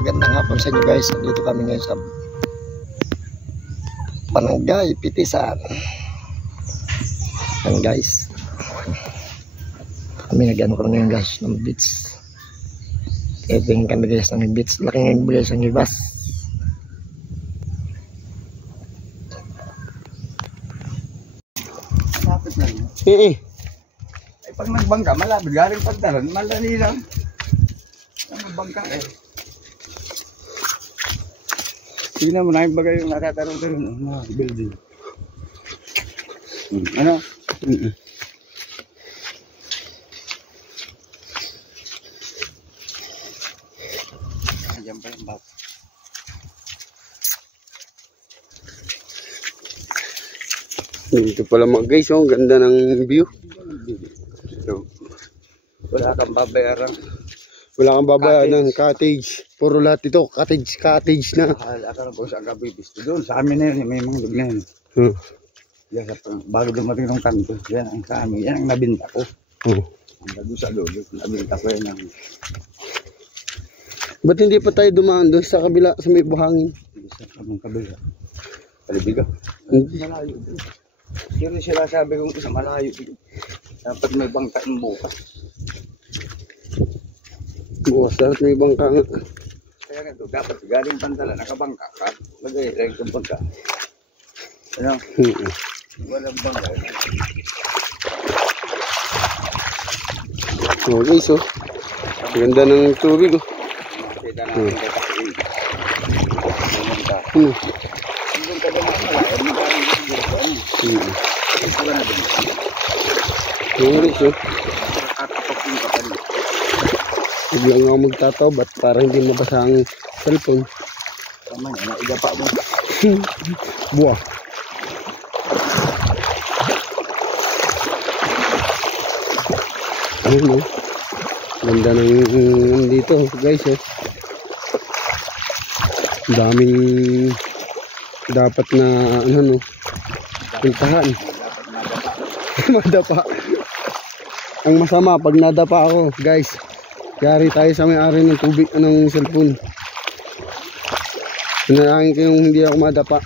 magandang hapon sa inyo guys. Dito kami ngayon sa Barangay Pitisan. Yan guys. Kami nag-ano ko ngayon guys ng beach. Ito yung kami guys ng beach. Laking yung guys ng ibas. Malapit lang. Ay pag nagbangka, malapit. Galing pagdaran, malali lang. Nagbangka eh. Tingnan mo na yung bagay yung nakataro ko rin. Mga building. Ano? Ayan pa yung bata. Dito pala mga guys, oh, ganda ng view. So, wala kang babayaran. Wala kang babayaran ng cottage. Puro lahat ito, cottage na. Wala ka na po sa gabi. Doon, sa amin na yun, may mga lug na yun. Yan, bago dumating ng kanto, yan ang sa amin. Yan ang nabinta ko. Ang bago sa lolo, nabinta ko yan. Ba't hindi pa tayo dumaan doon sa kabila, sa may buhangin? Sa kamang kabila. Palibiga. Malayo doon. Yun yung sila sabi kong isa malayo doon. Dapat may bangka ng bukas. Bukas dapat may bangka nga. Kaya nga doon, dapat galing Pantala, nakabangka ka. Lagay, direct yung bangka. Ano? Walang bangka. Oh guys, oh. Ganda ng tubig, oh. Kita natin kakasin. Pumunta. Doon ka doon malayo, hindi ka rin siguro. Ito ka na doon. Oh guys, oh. Nakatapok yung kapal. Biglang ako magtataw, ba't parang hindi mabasa ang cellphone? Tama niya, naiga pa mo. Buah. Ayun, oh. Ganda ng dito guys, oh. Daming dapat na ano, no, puntahan. Madapa. Ang masama pag nadapa ako guys, yari tayo sa may-ari ng tubig, ng cellphone. Sinayangin ko yung hindi ako madapa.